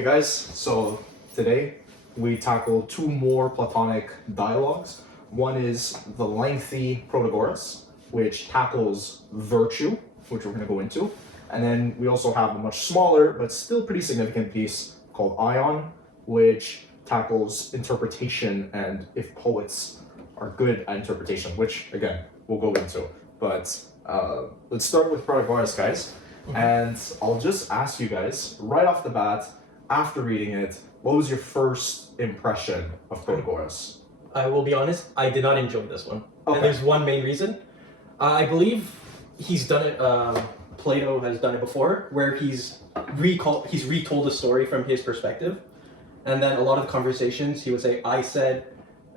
Okay guys, so today we tackle two more Platonic dialogues. One is the lengthy Protagoras, which tackles virtue, which we're going to go into. And then we also have a much smaller, but still pretty significant piece called Ion, which tackles interpretation and if poets are good at interpretation, which again, we'll go into. But let's start with Protagoras, guys. And I'll just ask you guys, right off the bat, after reading it, what was your first impression of Protagoras? I will be honest, I did not enjoy this one. Okay. And there's one main reason. I believe he's done it, Plato has done it before, where he's retold a story from his perspective. And then a lot of the conversations, he would say, I said,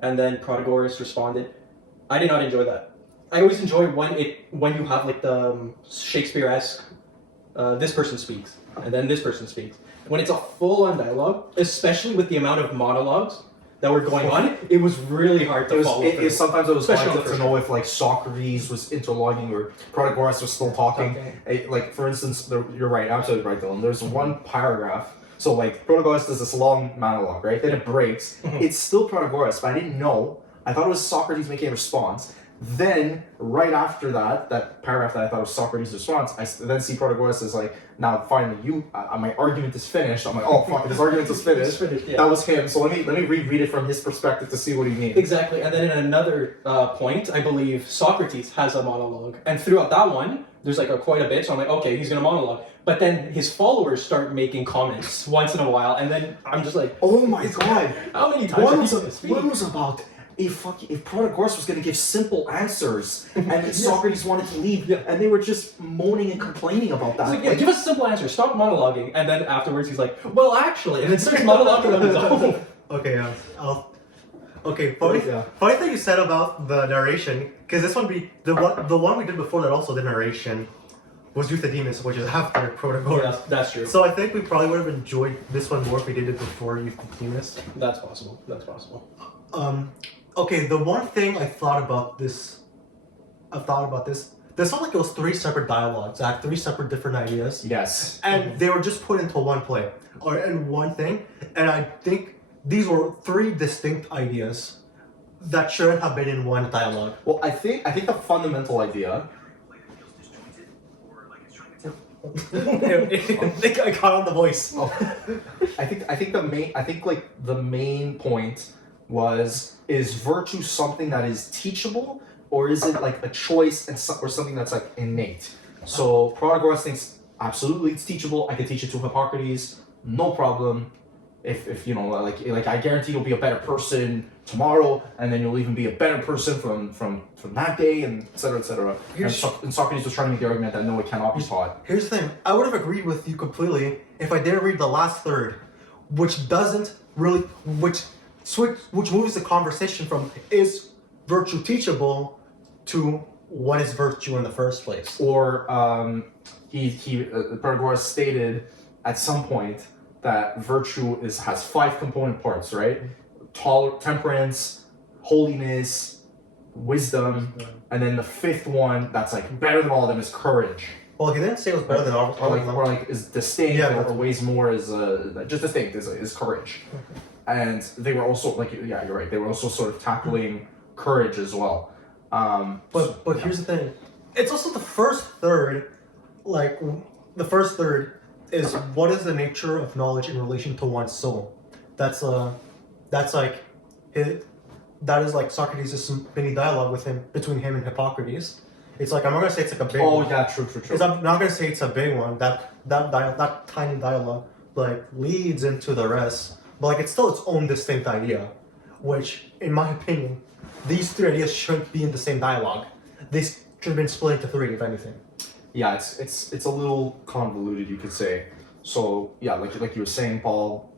and then Protagoras responded. I did not enjoy that. I always enjoy when you have like the Shakespeare-esque, this person speaks, and then this person speaks. When it's a full-on dialogue, especially with the amount of monologues that were going on, it was really hard to follow. Sometimes it was hard to know if like Socrates was interlogging or Protagoras was still talking. Like for instance, you're right, absolutely right, Dylan. There's one paragraph. So like Protagoras does this long monologue, right? Then it breaks. It's still Protagoras, but I didn't know. I thought it was Socrates making a response. Then, right after that paragraph that I thought was Socrates' response, I then see Protagoras is like, now finally, my argument is finished. I'm like, oh fuck, this argument is finished. Yeah. That was him. So let me reread it from his perspective to see what he means. Exactly, and then in another point, I believe Socrates has a monologue, and throughout that one, there's like quite a bit. So I'm like, okay, he's gonna monologue. But then his followers start making comments once in a while, and then I'm just like, oh my god, how many times? One was about if Protagoras was going to give simple answers and Socrates wanted to leave and they were just moaning and complaining about that. Like, give us a simple answer, stop monologuing, and then afterwards he's like, well actually, and then starts monologuing on his own. Okay, funny thing you said about the narration, because this one the one we did before that also the narration was Euthydemus, which is after Protagoras. That's true. So I think we probably would have enjoyed this one more if we did it before Euthydemus. That's possible. That's possible. Okay, the one thing I thought about this, this felt like it was three separate dialogues, I had three separate different ideas. Yes. And they were just put into one play, or in one thing, and I think these were three distinct ideas that shouldn't have been in one dialogue. Well, I think the fundamental idea... I think I caught on the voice. Oh. I think the main point is virtue something that is teachable, or is it like a choice or something that's like innate? So Protagoras thinks absolutely it's teachable. I could teach it to Hippocrates, no problem. If you know, like I guarantee you'll be a better person tomorrow, and then you'll even be a better person from that day, and etc. etc. And Socrates was trying to make the argument that no, it cannot be taught. Here's the thing: I would have agreed with you completely if I didn't read the last third, which doesn't really, which moves the conversation from is virtue teachable to what is virtue in the first place. Or Protagoras stated at some point that virtue has 5 component parts, right? Temperance, holiness, wisdom, and then the 5th one that's like better than all of them is courage. Well, he didn't say it was better than all of them. Or like is distinct, or weighs more is just distinct is courage. And they were also like, yeah, you're right. They were also sort of tackling courage as well. But here's the thing: it's also the first third. Like the first third is what is the nature of knowledge in relation to one's soul. That is like Socrates' mini dialogue between him and Hippocrates. It's like I'm not gonna say it's like a big. Oh one. yeah, true. I'm not gonna say it's a big one. That tiny dialogue like leads into the rest. But like it's still its own distinct idea, which, in my opinion, these three ideas shouldn't be in the same dialogue. They should have been split into 3, if anything. Yeah, it's a little convoluted, you could say. So yeah, like you were saying, Paul,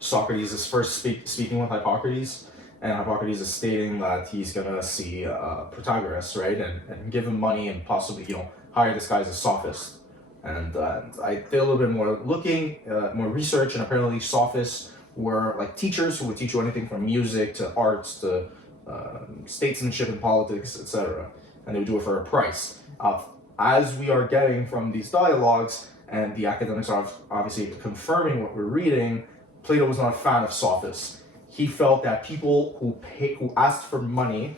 Socrates is first speaking with Hippocrates, and Hippocrates is stating that he's gonna see Protagoras, right, and give him money and possibly hire this guy as a sophist. And I did a little bit more more research, and apparently sophists were like teachers who would teach you anything from music to arts to statesmanship and politics, etc. And they would do it for a price. As we are getting from these dialogues, and the academics are obviously confirming what we're reading, Plato was not a fan of sophists. He felt that people who asked for money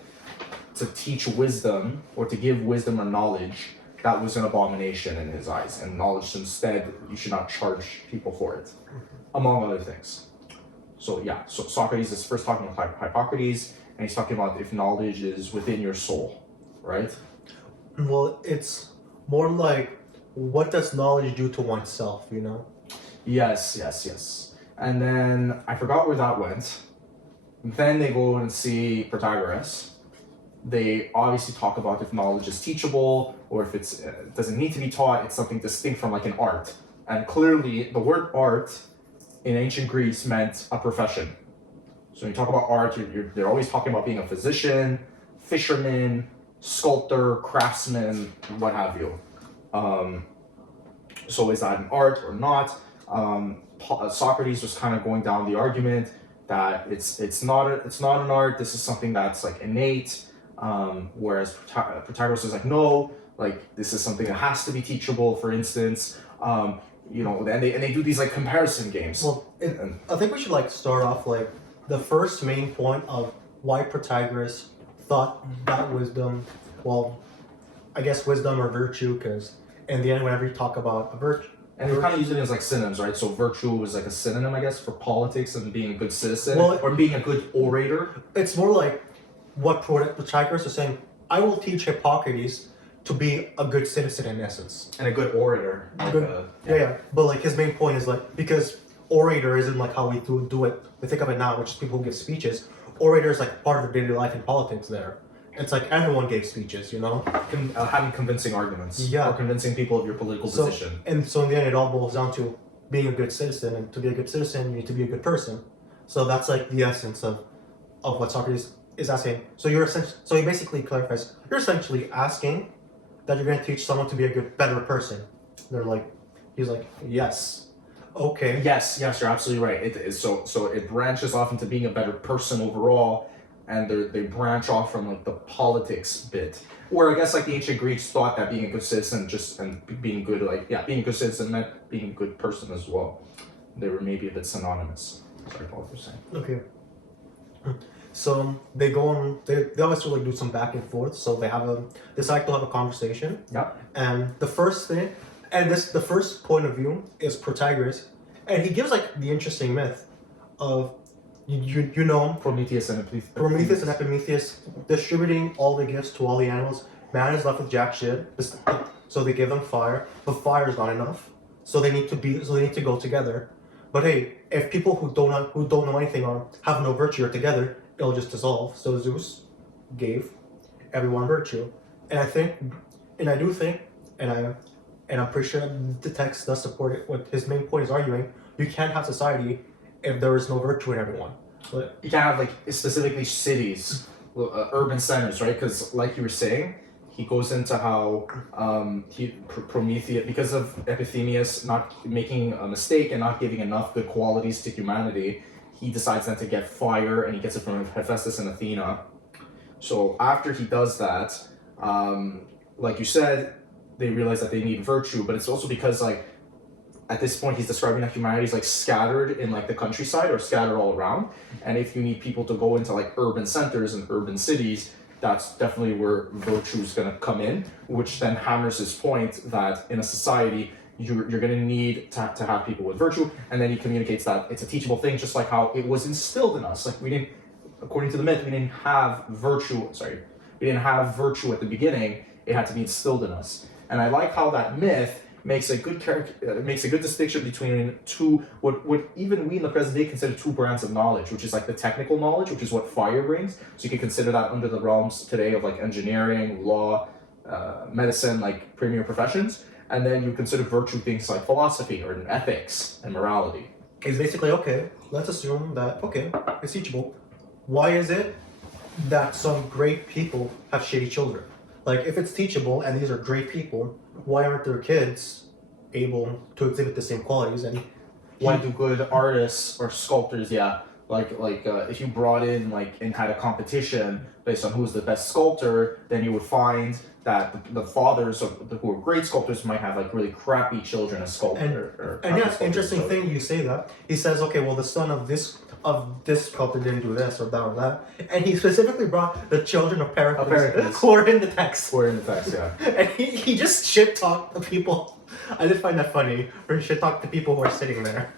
to teach wisdom or to give wisdom or knowledge, that was an abomination in his eyes, and knowledge instead, you should not charge people for it, among other things. So yeah, so Socrates is first talking about Hippocrates, and he's talking about if knowledge is within your soul, right? Well, it's more like, what does knowledge do to oneself, you know? Yes. And then I forgot where that went. Then they go and see Protagoras. They obviously talk about if knowledge is teachable or if it doesn't need to be taught. It's something distinct from like an art. And clearly, the word art in ancient Greece meant a profession. So when you talk about art, they're always talking about being a physician, fisherman, sculptor, craftsman, what have you. So is that an art or not? Socrates was kind of going down the argument that it's not an art. This is something that's like innate. Whereas Protagoras is like, no, like this is something that has to be teachable. For instance, you know, and they do these like comparison games. Well, I think we should like start off like the first main point of why Protagoras thought that wisdom, well, I guess wisdom or virtue, because in the end, whenever you talk about a virtue, and we kind of use it as like synonyms, right? So virtue was like a synonym, I guess, for politics and being a good citizen or being a good orator. It's more like what Protagoras is saying. I will teach Hippocrates to be a good citizen in essence. And a good orator. Yeah. But like his main point is like, because orator isn't like how we do it. We think of it now, which is people who give speeches. Orator is like part of their daily life in politics there. It's like everyone gave speeches, you know? Having convincing arguments. Yeah. Or convincing people of your political position. And so in the end, it all boils down to being a good citizen. And to be a good citizen, you need to be a good person. So that's like the essence of what Socrates is asking. So he basically clarifies, you're essentially asking that you're going to teach someone to be a better person. He's like, yes. Okay. Yes, you're absolutely right. It is so it branches off into being a better person overall, and they branch off from like the politics bit. Where I guess like the ancient Greeks thought that being a good citizen being good being a good citizen meant being a good person as well. They were maybe a bit synonymous. Sorry, Paul, what you're saying. Okay. So they go on. They obviously like do some back and forth. So they decide to have a conversation. Yeah. And the first thing, the first point of view is Protagoras, and he gives like the interesting myth of you know Prometheus and Epimetheus distributing all the gifts to all the animals. Man is left with jack shit. So they give them fire, but fire is not enough. So they need to go together. But hey, if people who don't know anything or have no virtue are together, it'll just dissolve. So Zeus gave everyone virtue, and I do think, and I'm pretty sure the text does support it. What his main point is arguing: you can't have society if there is no virtue in everyone. But you can't have like specifically cities, urban centers, right? Because like you were saying, he goes into how Prometheus, because of Epithemius not making a mistake and not giving enough good qualities to humanity, he decides then to get fire, and he gets it from Hephaestus and Athena. So after he does that, like you said, they realize that they need virtue, but it's also because like at this point he's describing that humanity is like scattered in like the countryside or scattered all around, and if you need people to go into like urban centers and urban cities, that's definitely where virtue is going to come in, which then hammers his point that in a society you're going to need to have people with virtue. And then he communicates that it's a teachable thing, just like how it was instilled in us. Like we didn't, according to the myth, we didn't have virtue at the beginning. It had to be instilled in us. And I like how that myth makes a good distinction between what even we in the present day consider two brands of knowledge, which is like the technical knowledge, which is what fire brings. So you can consider that under the realms today of like engineering, law, medicine, like premier professions. And then you consider virtue things like philosophy or ethics and morality. it's basically, okay, let's assume that it's teachable. Why is it that some great people have shitty children? Like, if it's teachable and these are great people, why aren't their kids able to exhibit the same qualities? And Why do good artists or sculptors, If you brought in and had a competition based on who's the best sculptor, then you would find that the fathers who are great sculptors might have really crappy children as sculptor. And yeah, interesting thing you say that. He says, okay, well, the son of this sculptor didn't do this or that or that, and he specifically brought the children of Pericles who are in the text. Who are in the text, yeah. And he just shit talked the people. I did find that funny. Or he shit talked the people who are sitting there.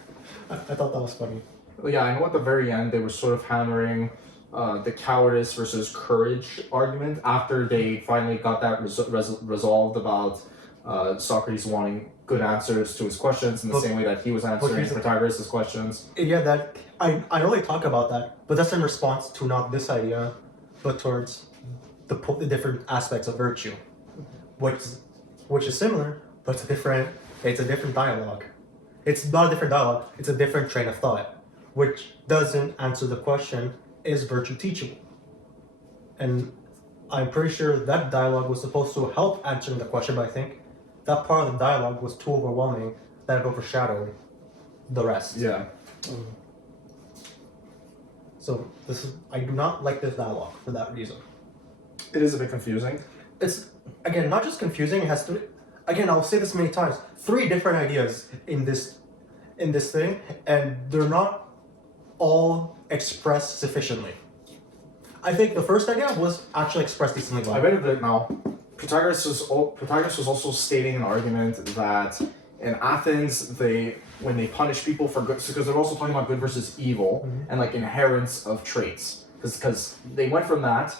I thought that was funny. Yeah, I know at the very end they were sort of hammering the cowardice versus courage argument after they finally got that resolved about Socrates wanting good answers to his questions in the same way that he was answering Protagoras' questions. Yeah, that I know they talk about that, but that's in response to not this idea, but towards the different aspects of virtue, which is similar, but it's a different dialogue. It's not a different dialogue, it's a different train of thought, which doesn't answer the question, is virtue teachable? And I'm pretty sure that dialogue was supposed to help answering the question, but I think that part of the dialogue was too overwhelming that it overshadowed the rest. Yeah. So I do not like this dialogue for that reason. It is a bit confusing. It's, again, not just confusing, it has to, again, I'll say this many times, 3 different ideas in this thing, and they're not all expressed sufficiently. I think the first idea was actually expressed decently well. I read it now. Protagoras was also stating an argument that in Athens, when they punish people for good, because they're also talking about good versus evil and inheritance of traits, because they went from that,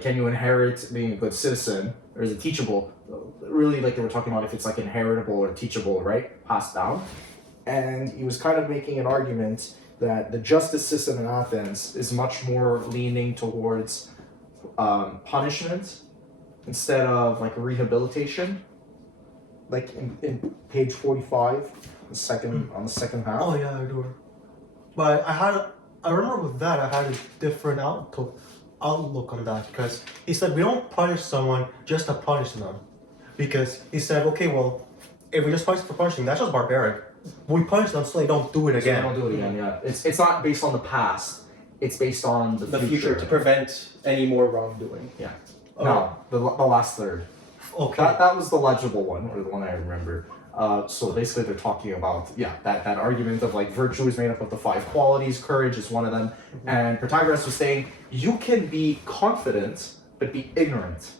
can you inherit being a good citizen, or is it teachable? Really, they were talking about if it's inheritable or teachable, right? Passed down. And he was kind of making an argument that the justice system in Athens is much more leaning towards punishment instead of rehabilitation. In page 45, on the second half. Oh yeah, I do. But I remember with that I had a different outlook on that, because he said we don't punish someone just to punish them, because he said, okay, well, if we just punish for punishing, that's just barbaric. We punish them so they don't do it again. So they don't do it again. Yeah, it's not based on the past. It's based on the future to prevent any more wrongdoing. Yeah. No, the last third. Okay. That was the legible one, or the one I remember. So basically, they're talking about that argument of virtue is made up of the 5 qualities. Courage is one of them, and Protagoras was saying you can be confident but be ignorant,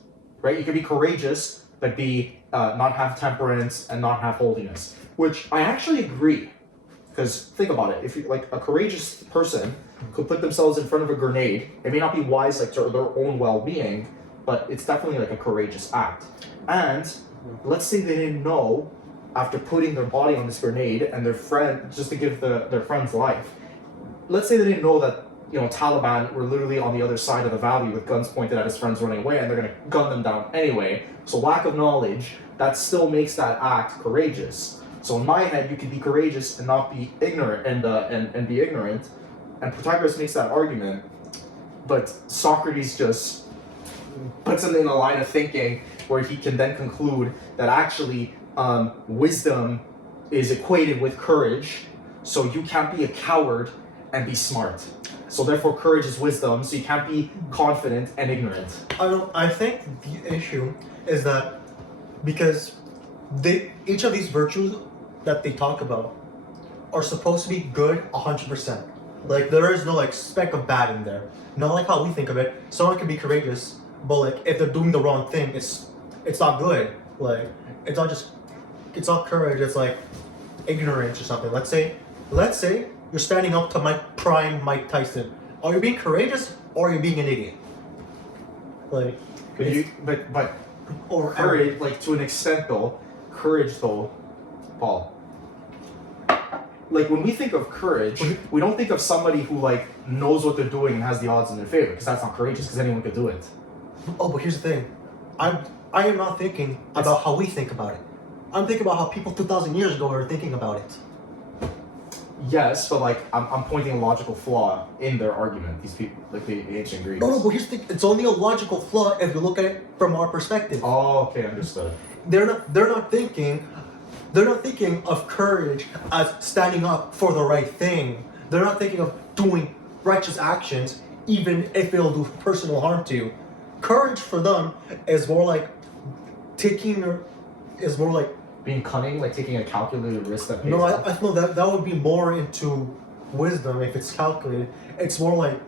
right? You can be courageous but be not have temperance and not have holiness, which I actually agree. Because think about it, if you a courageous person could put themselves in front of a grenade, it may not be wise to their own well-being, but it's definitely a courageous act. And let's say they didn't know after putting their body on this grenade and their friend, just to give their friend's life. Let's say they didn't know that Taliban were literally on the other side of the valley with guns pointed at his friends running away, and they're gonna gun them down anyway. So lack of knowledge, that still makes that act courageous. So in my head, you can be courageous and not be ignorant and be ignorant. And Protagoras makes that argument, but Socrates just puts him in a line of thinking where he can then conclude that actually wisdom is equated with courage, so you can't be a coward and be smart. So therefore courage is wisdom, so you can't be confident and ignorant. I think the issue is that because each of these virtues that they talk about are supposed to be good 100%. There is no speck of bad in there. Not like how we think of it. Someone can be courageous, but if they're doing the wrong thing, it's not good. It's not courage, it's ignorance or something. Let's say you're standing up to Mike Tyson. Are you being courageous or are you being an idiot? But courage, to an extent though, courage though, Paul. When we think of courage, we don't think of somebody who knows what they're doing and has the odds in their favor, because that's not courageous, because anyone could do it. Oh, but here's the thing. I am not thinking about how we think about it. I'm thinking about how people 2,000 years ago were thinking about it. Yes, but I'm pointing a logical flaw in their argument. These people, the ancient Greeks. No, but here's the thing. It's only a logical flaw if you look at it from our perspective. Oh, okay, understood. They're not thinking of courage as standing up for the right thing. They're not thinking of doing righteous actions, even if it'll do personal harm to you. Courage for them is more like is more like Being cunning, like taking a calculated risk that pays no, off. I feel that would be more into wisdom if it's calculated. It's more like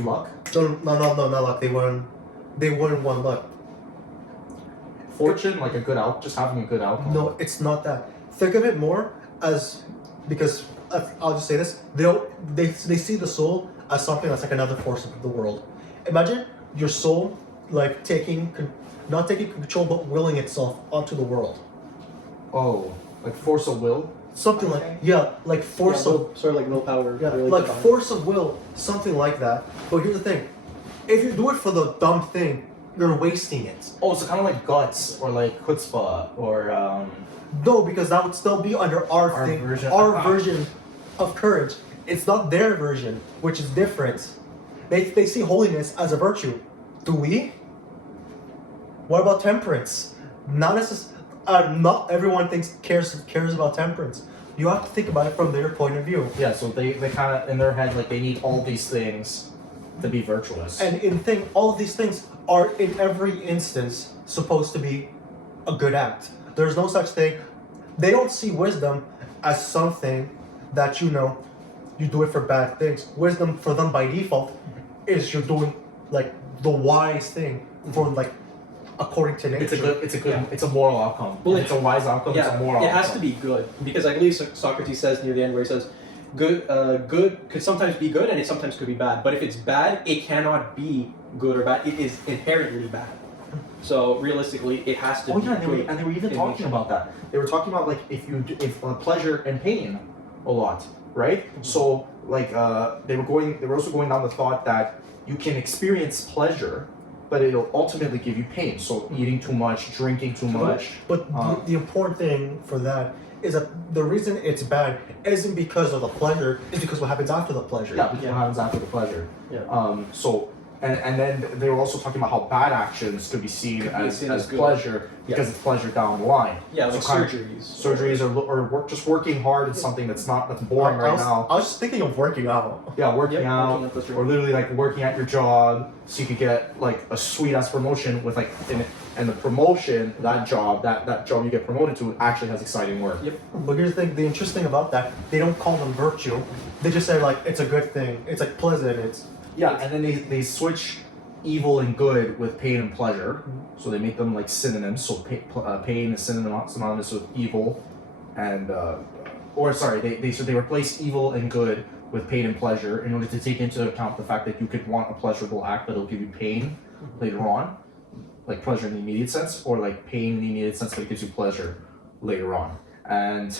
Luck, no, not luck. They wouldn't want luck. fortune, like just having a good outcome. No, it's not that. Think of it more as because I'll just say this: they see the soul as something that's like another force of the world. Imagine your soul like not taking control but willing itself onto the world. Oh, like force of will. Something like like force of sort of like willpower. really like defined. force of will, something like that. But here's the thing: if you do it for the dumb thing, you're wasting it. Oh, so kind of like guts or like chutzpah or No, because that would still be under our thing, version. our version of courage. It's not their version, which is different. They see holiness as a virtue. Do we? What about temperance? Not everyone cares about temperance. You have to think about it from their point of view. yeah. So they kind of in their head like they need all these things to be virtuous. And all of these things are in every instance supposed to be a good act. There's no such thing. They don't see wisdom as something that you do it for bad things. Wisdom for them by default is you're doing like the wise thing for like according to nature. It's a moral outcome. Well, it's a wise outcome. It's a moral. it has outcome. to be good because I believe Socrates says near the end where he says, "Good could sometimes be good and it sometimes could be bad. But if it's bad, it cannot be good or bad. It is inherently bad. So realistically, it has to Oh be yeah, good. and they were even in talking nature. about that. They were talking about like if pleasure and pain a lot, right? So like they were also going down the thought that you can experience pleasure, but it'll ultimately give you pain. So eating too much, drinking too much. But the important thing for that is that the reason it's bad isn't because of the pleasure, it's because what happens after the pleasure. Yeah, because what happens after the pleasure. Yeah. So and then they were also talking about how bad actions could be seen as good. pleasure because it's pleasure down the line. Yeah, like So kind of- surgeries. Surgeries or just working hard is something that's boring right now. I was just thinking of working out. Yeah, working Yep, out, working out, that's right. or literally like working at your job, so you could get like a sweet ass promotion with like, and the promotion, that job you get promoted to actually has exciting work. Yep. But here's the thing, the interesting about that, they don't call them virtue. They just say like it's a good thing. It's like pleasant. It's Yeah, and then they switch evil and good with pain and pleasure, so they make them like synonyms. So pain is synonymous with evil, and they replace evil and good with pain and pleasure in order to take into account the fact that you could want a pleasurable act that'll give you pain later on, like pleasure in the immediate sense, or like pain in the immediate sense that gives you pleasure later on. And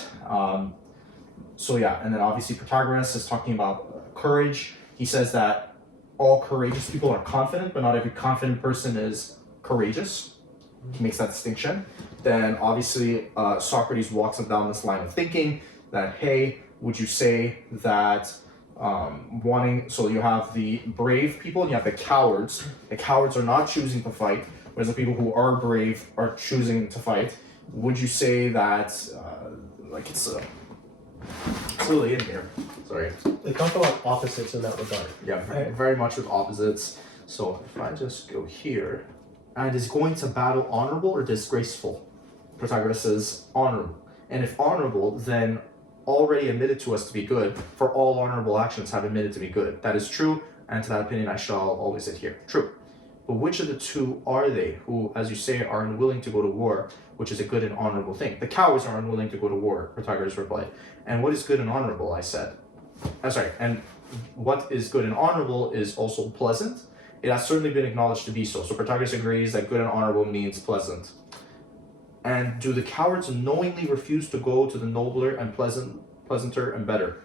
so yeah, and then obviously Protagoras is talking about courage. He says that all courageous people are confident, but not every confident person is courageous. He makes that distinction. Then obviously Socrates walks him down this line of thinking that, hey, would you say that so you have the brave people and you have the cowards. The cowards are not choosing to fight, whereas the people who are brave are choosing to fight. Would you say that it's really in here? Sorry. they talk about opposites in that regard. Yeah, very much with opposites. So if I just go here, and is going to battle honorable or disgraceful? Protagoras says honorable. And if honorable, then already admitted to us to be good, for all honorable actions have admitted to be good. That is true, and to that opinion I shall always adhere. True. But which of the two are they who, as you say, are unwilling to go to war, which is a good and honorable thing? The cowards are unwilling to go to war, Protagoras replied. And what is good and honorable, I said. And what is good and honorable is also pleasant. It has certainly been acknowledged to be so. So Protagoras agrees that good and honorable means pleasant. And do the cowards knowingly refuse to go to the nobler and pleasanter and better?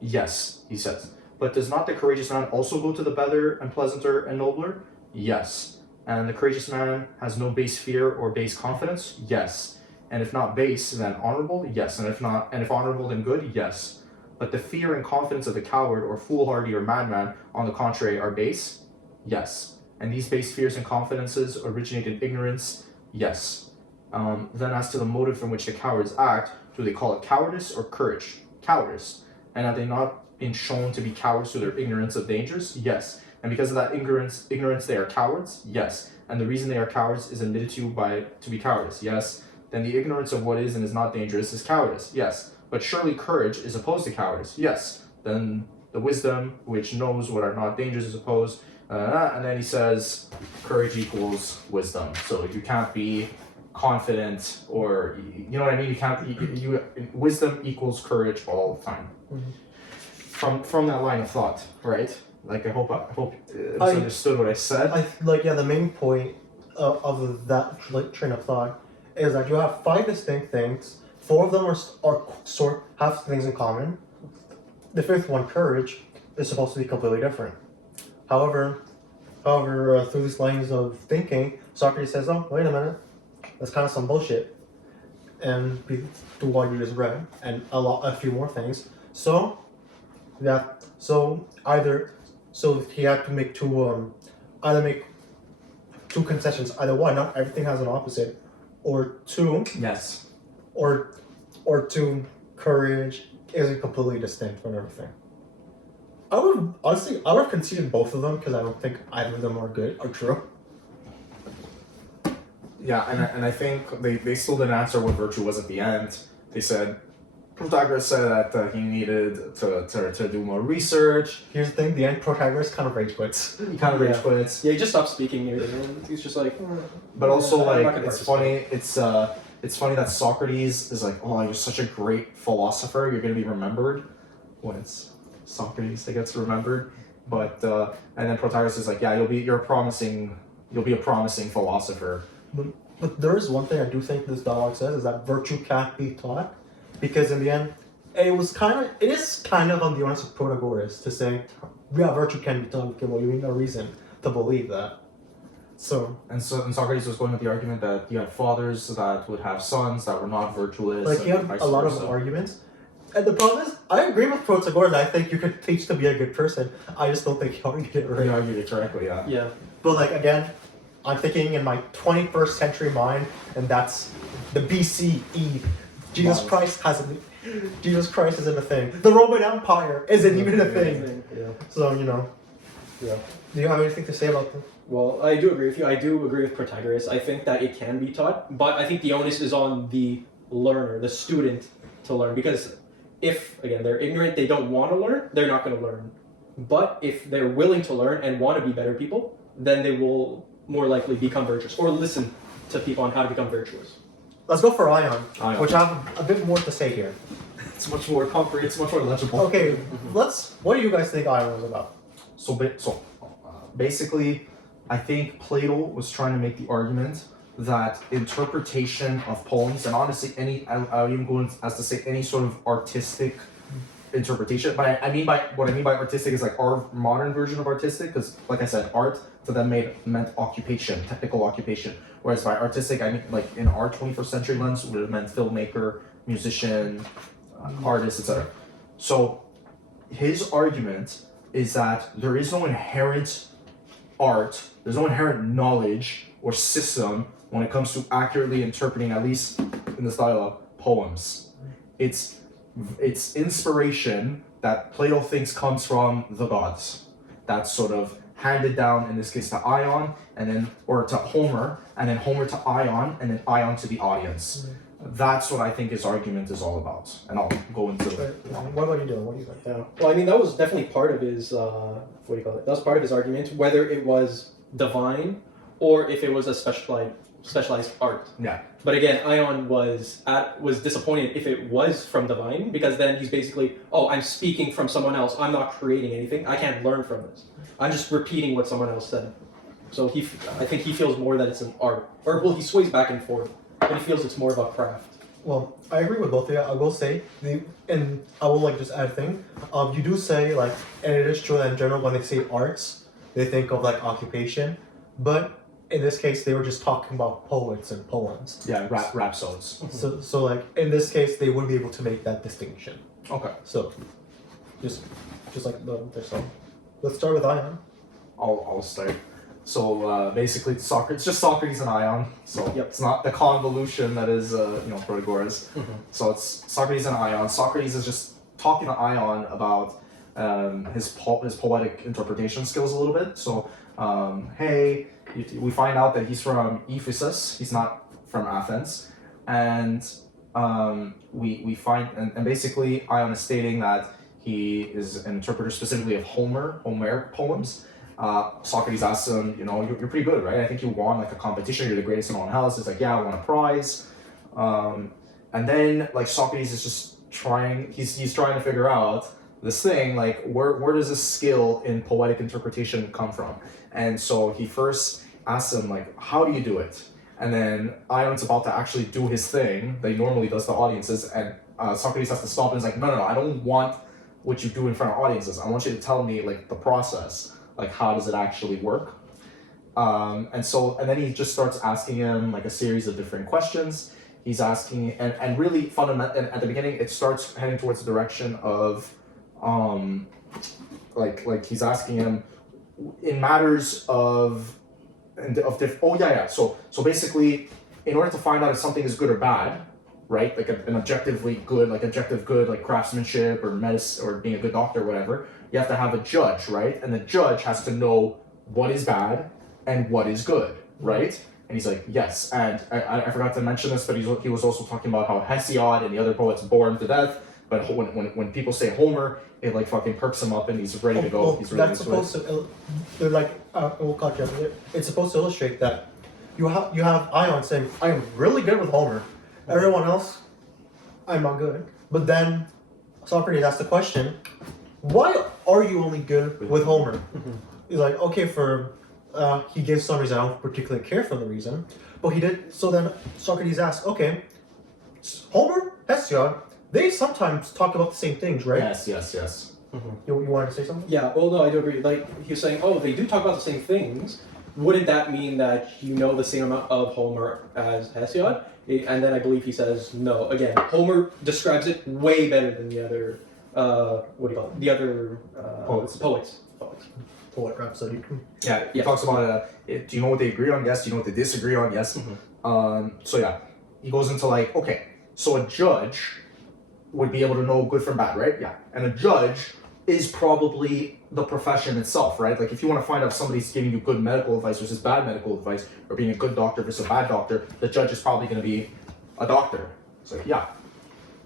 Yes, he says. But does not the courageous man also go to the better and pleasanter and nobler? Yes. And the courageous man has no base fear or base confidence? Yes. And if not base, then honorable? Yes. And if honorable, then good? Yes. But the fear and confidence of the coward or foolhardy or madman, on the contrary, are base? Yes. And these base fears and confidences originate in ignorance? Yes. Then as to the motive from which the cowards act, do they call it cowardice or courage? Cowardice. And have they not been shown to be cowards through their ignorance of dangers? Yes. And because of that ignorance they are cowards? Yes. And the reason they are cowards is admitted to be cowardice? Yes. Then the ignorance of what is and is not dangerous is cowardice? Yes. But surely courage is opposed to cowardice? Yes. Then the wisdom which knows what are not dangers is opposed. And then he says courage equals wisdom. So you can't be confident, or you know what I mean. You can't. Wisdom equals courage all the time. From that line of thought, right? Like I hope it's understood what I said. The main point of that train of thought is that you have 5 distinct things. 4 of them have things in common. The 5th one, courage, is supposed to be completely different. However, through these lines of thinking, Socrates says, "Oh, wait a minute, that's kind of some bullshit," and through what you just read, and a few more things. So he had to make two concessions. Either one, not everything has an opposite, or 2, Yes. or 2, courage isn't completely distinct from everything. I would have conceded both of them because I don't think either of them are good or true. Yeah, and I think they still didn't answer what virtue was at the end. They said Protagoras said that he needed to do more research. Here's the thing: the end, Protagoras kind of rage quits. He kind of rage quits. Yeah, he just stopped speaking near the end. He's just like. But also, I'm like, not gonna it's funny. It's funny that Socrates is like, "Oh, you're such a great philosopher. You're gonna be remembered." When it's Socrates that gets remembered, but and then Protagoras is like, "Yeah, you'll be a promising philosopher." But there is one thing I do think this dialogue says is that virtue can't be taught, because in the end, it is kind of on the onus of Protagoras to say, "Yeah, virtue can be taught." Okay, well, you need no reason to believe that. And Socrates was going with the argument that you had fathers that would have sons that were not virtuous. Like, he had a lot of arguments. And the problem is, I agree with Protagoras. I think you could teach to be a good person. I just don't think he argued it right. He argued it correctly, yeah. Yeah. But, like, again, I'm thinking in my 21st century mind, and that's the BCE. Jesus Christ isn't a thing. The Roman Empire isn't even a thing. Yeah. So, Yeah. Do you have anything to say about this? Well, I do agree with you. I do agree with Protagoras. I think that it can be taught, but I think the onus is on the learner, the student, to learn. Because if, again, they're ignorant, they don't want to learn, they're not going to learn. But if they're willing to learn and want to be better people, then they will more likely become virtuous, or listen to people on how to become virtuous. Let's go for Ion, Ion. which I have a bit more to say here. It's much more comprehensive, it's much more legible. Okay, what do you guys think Ion was about? Basically, I think Plato was trying to make the argument that interpretation of poems, and honestly, I would even go as to say any sort of artistic interpretation. But what I mean by artistic is like our modern version of artistic, because like I said, art to them meant occupation, technical occupation. Whereas by artistic, I mean like in our 21st century lens, would have meant filmmaker, musician, artist, etc. So his argument is that there is no inherent art, there's no inherent knowledge or system when it comes to accurately interpreting, at least in this dialogue, poems. It's inspiration that Plato thinks comes from the gods. That's sort of handed down, in this case, to Ion, or to Homer, and then Homer to Ion, and then Ion to the audience. That's what I think his argument is all about, and I'll go into it. What about you, Dylan? What do you think? Yeah. Well, I mean, that was definitely part of his, what do you call it? That was part of his argument, whether it was divine or if it was a specialized art. Yeah. But again, Ion was disappointed if it was from divine, because then he's basically, oh, I'm speaking from someone else. I'm not creating anything. I can't learn from this. I'm just repeating what someone else said. So I think he feels more that it's an art. Or, well, he sways back and forth, but he feels it's more of a craft. Well, I agree with both of you. I will say, and I will just add a thing. You do say and it is true that in general when they say arts, they think of occupation, but in this case they were just talking about poets and poems. Yeah, rhapsodes. So in this case they wouldn't be able to make that distinction. Okay. So, just like the song. Let's start with Ion. I'll start. Basically, it's just Socrates and Ion. So Yep. it's not the convolution that is Protagoras. So it's Socrates and Ion. Socrates is just talking to Ion about his poetic interpretation skills a little bit. So hey, we find out that he's from Ephesus. He's not from Athens, and we find and basically Ion is stating that he is an interpreter specifically of Homeric poems. Socrates asks him, you're pretty good, right? I think you won like a competition. You're the greatest in all Hellas. It's like, yeah, I won a prize. And then like Socrates is just trying. He's trying to figure out this thing, like where does this skill in poetic interpretation come from? And so he first asks him like, how do you do it? And then Ion's about to actually do his thing that he normally does to audiences, and Socrates has to stop and is like, no, I don't want what you do in front of audiences. I want you to tell me like the process, like how does it actually work? And then he just starts asking him like a series of different questions. He's asking, and really fundamental. And at the beginning, it starts heading towards the direction of, like he's asking him in matters of So basically, in order to find out if something is good or bad, right? Like an objectively good, like objective good, like craftsmanship or medicine or being a good doctor or whatever, you have to have a judge, right? And the judge has to know what is bad and what is good, right? And he's like, yes. And I forgot to mention this, but he was also talking about how Hesiod and the other poets bore him to death. But when people say Homer, it like fucking perks him up and he's ready to go. He's ready that's supposed to we'll cut you off. It's supposed to illustrate that you have Ion saying, I am really good with Homer. Everyone else, I'm not good. But then Socrates asked the question, why are you only good with Homer? He's like, okay, he gave some reason. I don't particularly care for the reason, but he did. So then Socrates asked, okay, Homer, Hesiod, they sometimes talk about the same things, right? Yes. You wanted to say something? Yeah, well, no, I do agree. Like, he was saying, oh, they do talk about the same things. Wouldn't that mean that you know the same amount of Homer as Hesiod? And then I believe he says, no. Again, Homer describes it way better than the other, what do you call it? The other poets. Poet Rhapsody. Yeah, he talks about do you know what they agree on? Yes. Do you know what they disagree on? Yes. He goes into like, okay, so a judge would be able to know good from bad, right? Yeah. And a judge is probably the profession itself, right? Like if you want to find out if somebody's giving you good medical advice versus bad medical advice, or being a good doctor versus a bad doctor, the judge is probably going to be a doctor. So yeah.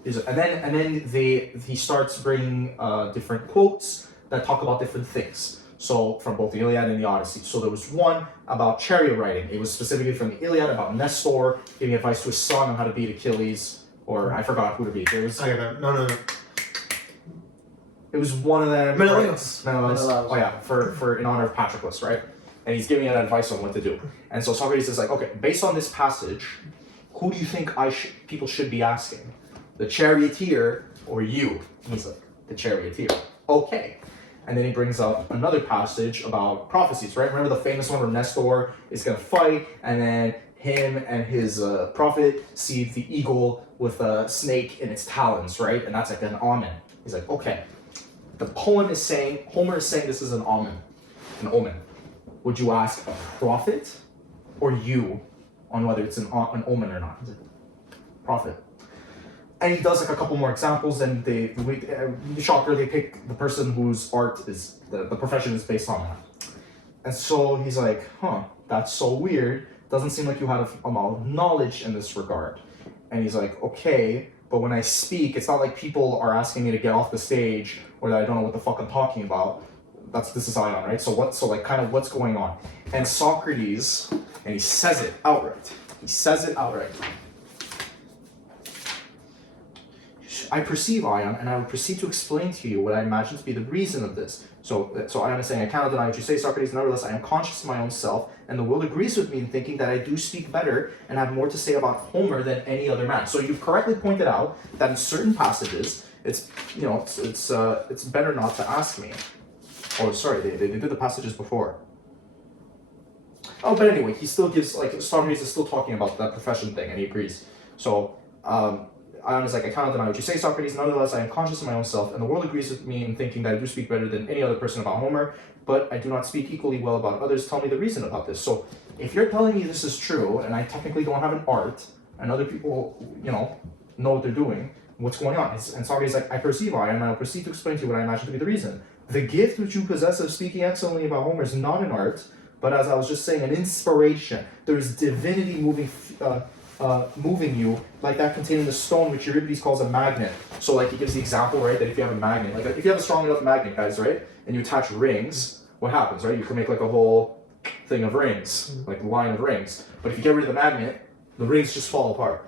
And then he starts bringing different quotes that talk about different things. So from both the Iliad and the Odyssey. So there was one about chariot riding. It was specifically from the Iliad about Nestor giving advice to his son on how to beat Achilles, or I forgot who to beat. It was No. It was one of them. Menelaus. Oh yeah, for in honor of Patroclus, right? And he's giving an advice on what to do. And so Socrates is like, okay, based on this passage, who do you think people should be asking? The charioteer or you? And he's like, the charioteer. Okay. And then he brings up another passage about prophecies, right? Remember the famous one where Nestor is going to fight, and then him and his prophet see the eagle with a snake in its talons, right? And that's like an omen. He's like, okay, the poem is saying, Homer is saying this is an omen. Would you ask a prophet or you on whether it's an omen or not? He's like, prophet. And he does like a couple more examples, and they pick the person whose art is the profession is based on that. And so he's like, that's so weird. Doesn't seem like you have a lot of knowledge in this regard. And he's like, okay, but when I speak, it's not like people are asking me to get off the stage or that I don't know what the fuck I'm talking about. This is Ion, right? So what's going on? And Socrates, and he says it outright. I perceive, Ion, and I will proceed to explain to you what I imagine to be the reason of this. So Ion is saying, I cannot deny what you say, Socrates. Nevertheless, I am conscious of my own self, and the world agrees with me in thinking that I do speak better and have more to say about Homer than any other man. So you've correctly pointed out that in certain passages, it's better not to ask me. Oh, sorry, they did the passages before. Oh, but anyway, he still gives, like, Socrates is still talking about that profession thing, and he agrees. So, Ion is like, I cannot deny what you say, Socrates. Nonetheless, I am conscious of my own self, and the world agrees with me in thinking that I do speak better than any other person about Homer, but I do not speak equally well about others. Tell me the reason about this. So if you're telling me this is true, and I technically don't have an art, and other people, know what they're doing, what's going on? And Socrates is like, I perceive Ion, and I will proceed to explain to you what I imagine to be the reason. The gift which you possess of speaking excellently about Homer is not an art, but as I was just saying, an inspiration. There's divinity moving you, like that containing the stone, which Euripides calls a magnet. So like he gives the example, right, that if you have a magnet, like if you have a strong enough magnet, guys, right, and you attach rings, what happens, right? You can make like a whole thing of rings, like a line of rings. But if you get rid of the magnet, the rings just fall apart.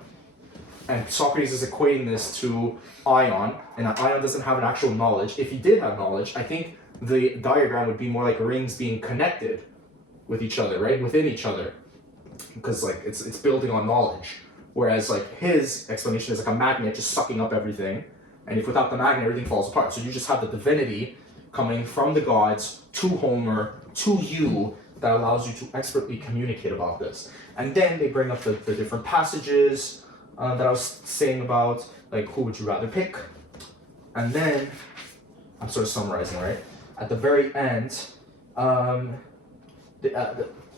And Socrates is equating this to Ion, and Ion doesn't have an actual knowledge. If he did have knowledge, I think the diagram would be more like rings being connected with each other, right? Within each other. Because like it's building on knowledge. Whereas like his explanation is like a magnet just sucking up everything. And if without the magnet everything falls apart. So you just have the divinity coming from the gods to Homer, to you, that allows you to expertly communicate about this. And then they bring up the different passages that I was saying about, like who would you rather pick? And then, I'm sort of summarizing, right? At the very end, Ion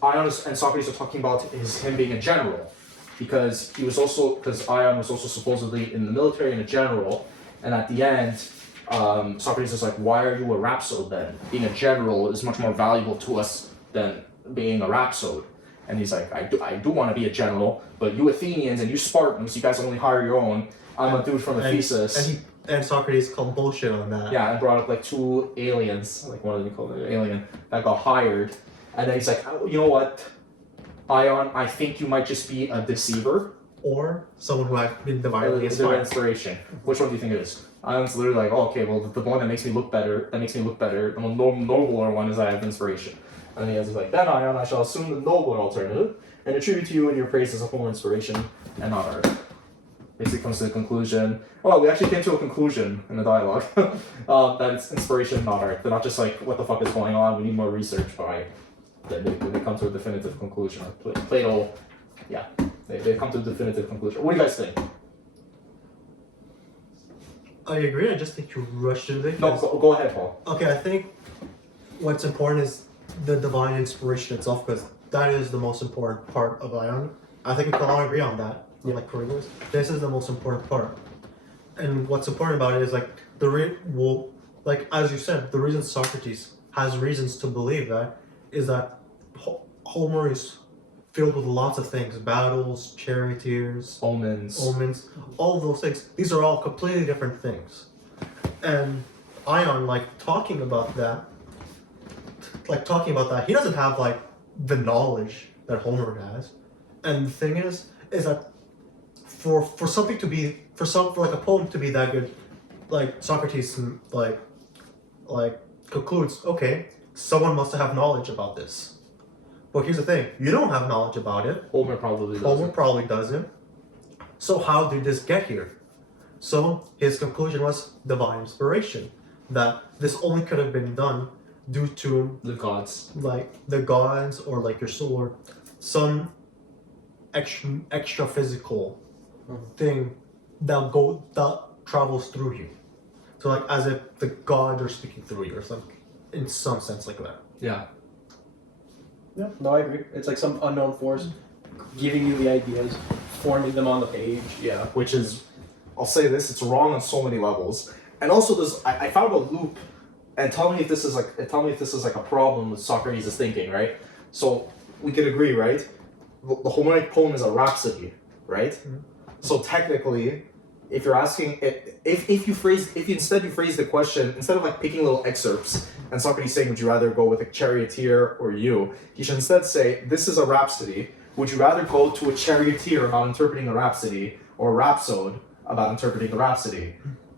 and Socrates are talking about him being a general, because Ion was also supposedly in the military and a general, and at the end, Socrates is like, why are you a rhapsode then? Being a general is much more valuable to us than being a rhapsode. And he's like, I do want to be a general, but you Athenians and you Spartans, you guys only hire your own. I'm a dude from Ephesus. And Socrates called bullshit on that. Yeah, and brought up like two aliens, like one of them called an alien, that got hired. And then he's like, oh, you know what, Ion, I think you might just be a deceiver. Or someone who I've been divinely Their inspired. inspiration. Which one do you think it is? Ion's literally like, oh, okay, well, the one that makes me look better, the more nobler one is I have inspiration. And then he has like, then Ion, I shall assume the nobler alternative, and attribute to you and your praises of Homer inspiration and not art. Basically comes to the conclusion, well, we actually came to a conclusion in the dialogue, that it's inspiration, not art. They're not just like, what the fuck is going on, we need more research by, they come to a definitive conclusion. Plato, yeah, they come to a definitive conclusion. What do you guys think? I agree, I just think you rushed into it. No, go ahead, Paul. Okay, I think what's important is the divine inspiration itself, because that is the most important part of Ion. I think we can all agree on that. Yeah. Like Protagoras, this is the most important part. And what's important about it is like like as you said, the reason Socrates has reasons to believe that is that Homer is filled with lots of things: battles, charioteers, omens, all of those things. These are all completely different things. And Ion, talking about that, he doesn't have like the knowledge that Homer has. And the thing is that for a poem to be that good, like Socrates concludes, okay, someone must have knowledge about this. But here's the thing, you don't have knowledge about it. Homer probably doesn't. So how did this get here? So his conclusion was divine inspiration, that this only could have been done due to the gods, or like your soul, or some extra physical thing that travels through you. So like as if the gods are speaking through you or something, in some sense like that. Yeah. Yeah, no, I agree. It's like some unknown force giving you the ideas, forming them on the page. Yeah, which is, I'll say this, it's wrong on so many levels. And also I found a loop, and tell me if this is like a problem with Socrates' thinking, right? So we could agree, right? The Homeric poem is a rhapsody, right? Mm-hmm. So technically, if you're asking, if you phrase the question, instead of like picking little excerpts, and Socrates saying, would you rather go with a charioteer or you? He should instead say, this is a rhapsody. Would you rather go to a charioteer about interpreting a rhapsody, or a rhapsode about interpreting the rhapsody?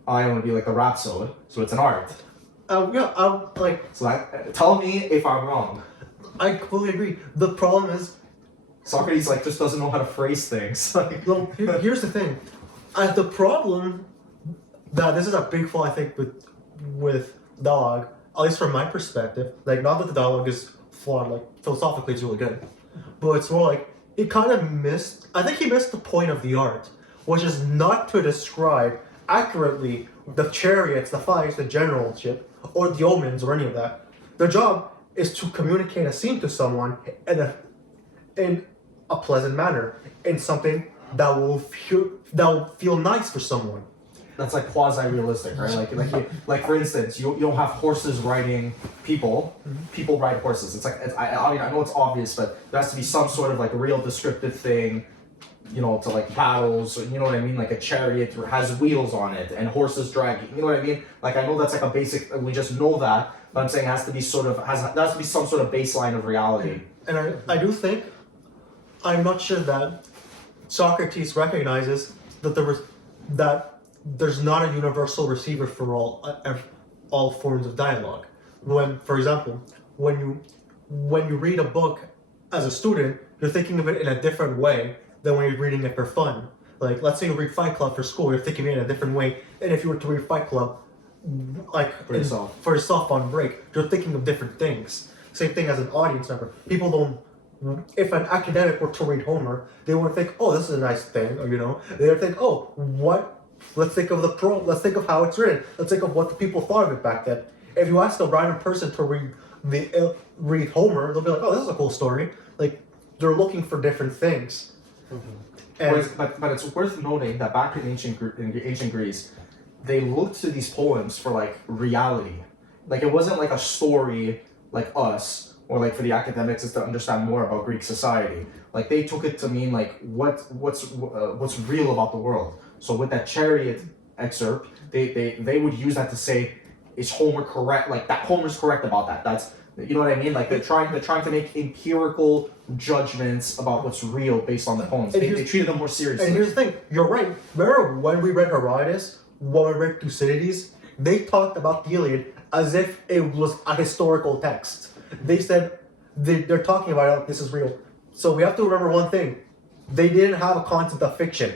I want to be like a rhapsode, so it's an art. So tell me if I'm wrong. I completely agree. The problem is, Socrates just doesn't know how to phrase things. Well, here's the thing. The problem that this is a big flaw, I think, with dialogue, at least from my perspective. Not that the dialogue is flawed, philosophically it's really good, but it's more he kind of missed. I think he missed the point of the art, which is not to describe accurately the chariots, the fights, the generalship, or the omens, or any of that. Their job is to communicate a scene to someone in a pleasant manner, in something that will feel nice for someone. That's like quasi-realistic, right? Like for instance, you don't have horses riding people. People ride horses. It's like I mean I know it's obvious, but there has to be some sort of like real descriptive thing, to like battles. You know what I mean? Like a chariot has wheels on it and horses dragging. You know what I mean? Like I know that's like a basic. We just know that, but I'm saying it has to be there has to be some sort of baseline of reality. And I do think, I'm not sure that Socrates recognizes that there's not a universal receiver for all forms of dialogue. When, for example, when you read a book as a student, you're thinking of it in a different way than when you're reading it for fun. Like, let's say you read Fight Club for school, you're thinking of it in a different way. And if you were to read Fight Club, like For yourself. for yourself on break, you're thinking of different things. Same thing as an audience member. People don't. If an academic were to read Homer, they wouldn't think, "Oh, this is a nice thing," or they would think, "Oh, what?" Let's think of let's think of how it's written. Let's think of what the people thought of it back then. If you ask a random person to read Homer, they'll be like, "Oh, this is a cool story." Like, they're looking for different things. And But it's worth noting that back in ancient Greece, they looked to these poems for like reality. Like it wasn't like a story like us, or like for the academics is to understand more about Greek society. Like they took it to mean like what's real about the world. So with that chariot excerpt, they would use that to say, is Homer correct? Like that Homer's correct about that. That's, you know what I mean? Like they're trying to make empirical judgments about what's real based on the poems. They treated them more seriously. And here's the thing, you're right. Remember when we read Herodotus, when we read Thucydides, they talked about the Iliad as if it was a historical text. They said they're talking about it, this is real. So we have to remember one thing. They didn't have a concept of fiction.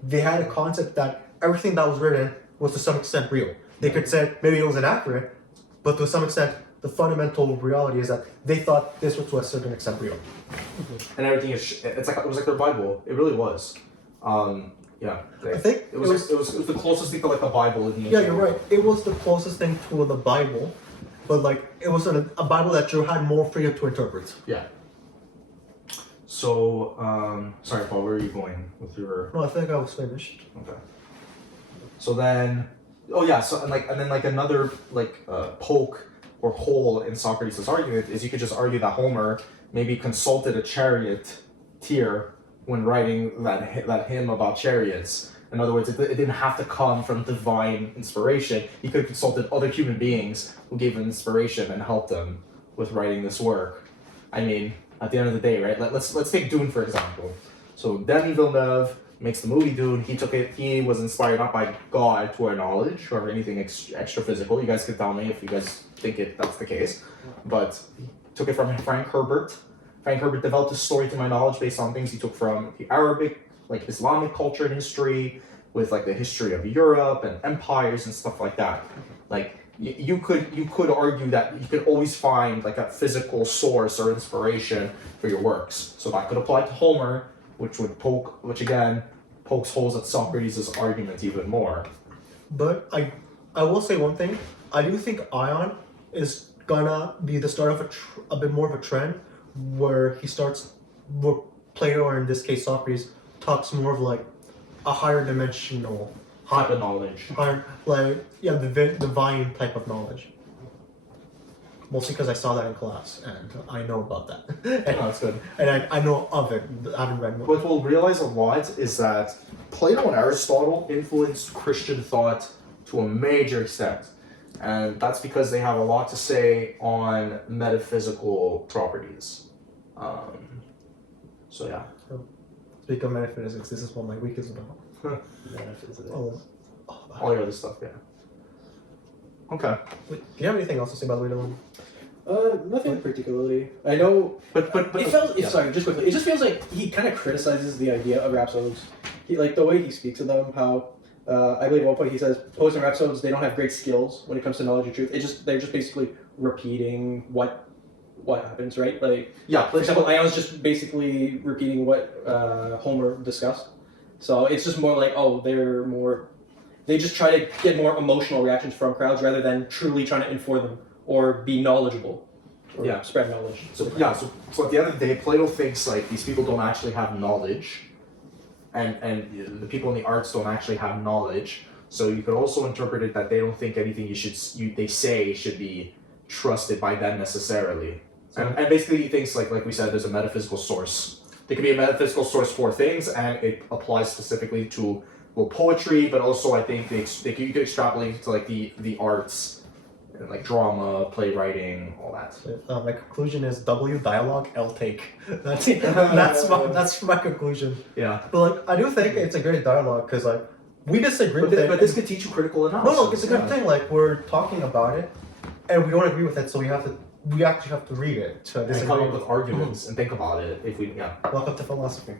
They had a concept that everything that was written was to some extent real. They could say maybe it was inaccurate, but to some extent, the fundamental reality is that they thought this was to a certain extent real. And everything it was like their Bible. It really was. Yeah. I think it was the closest thing to like the Bible in the Yeah, you're right. It was the closest thing to the Bible, but like it was a Bible that you had more freedom to interpret. Yeah. So, sorry, Paul, where are you going with your? No, I think I was finished. Okay. So then, and then another poke or hole in Socrates' argument is you could just argue that Homer maybe consulted a charioteer when writing that hymn about chariots. In other words, it didn't have to come from divine inspiration. He could have consulted other human beings who gave him inspiration and helped him with writing this work. I mean, at the end of the day, right? Let's take Dune for example. So Denis Villeneuve makes the movie Dune. He was inspired not by God to our knowledge or anything extra physical. You guys can tell me if you guys think that's the case. But he took it from Frank Herbert. Frank Herbert developed a story to my knowledge based on things he took from the Arabic, like Islamic culture and history, with like the history of Europe and empires and stuff like that. Like you could argue that you could always find like a physical source or inspiration for your works. So that could apply to Homer, which again pokes holes at Socrates' argument even more. But I will say one thing. I do think Ion is gonna be the start of a bit more of a trend where Plato, or in this case Socrates, talks more of like a higher dimensional Type of knowledge. The divine type of knowledge. Mostly because I saw that in class and I know about that. No, that's good. And I know of it. I haven't read more. What we'll realize a lot is that Plato and Aristotle influenced Christian thought to a major extent. And that's because they have a lot to say on metaphysical properties. So yeah. Speaking of metaphysics, this is what my week is about. Metaphysics. All your other stuff, yeah. Okay. Wait, do you have anything else to say about the Dylan? Nothing particularly. I know, But sorry, just quickly. It just feels like he kind of criticizes the idea of rhapsodes. Like the way he speaks of them. How I believe at one point he says poets and rhapsodes, they don't have great skills when it comes to knowledge and truth. They're just basically repeating what happens, right? Like yeah, for example, Ion's just basically repeating what Homer discussed. So it's just more like, oh, they just try to get more emotional reactions from crowds rather than truly trying to inform them or be knowledgeable or Yeah. spread knowledge. So at the end of the day, Plato thinks like these people don't actually have knowledge, and the people in the arts don't actually have knowledge. So you could also interpret it that they don't think anything they say should be trusted by them necessarily. And basically he thinks like we said, there's a metaphysical source. There could be a metaphysical source for things, and it applies specifically to poetry, but also I think you could extrapolate it to like the arts, and like drama, playwriting, all that. My conclusion is W dialogue L take. That's my conclusion. Yeah. But like I do think it's a great dialogue because like we disagree with it. But this could teach you critical analysis. No, it's a good thing. Like we're talking about it, and we don't agree with it, so we actually have to read it to And disagree. come up with arguments and think about it. If we Welcome to philosophy.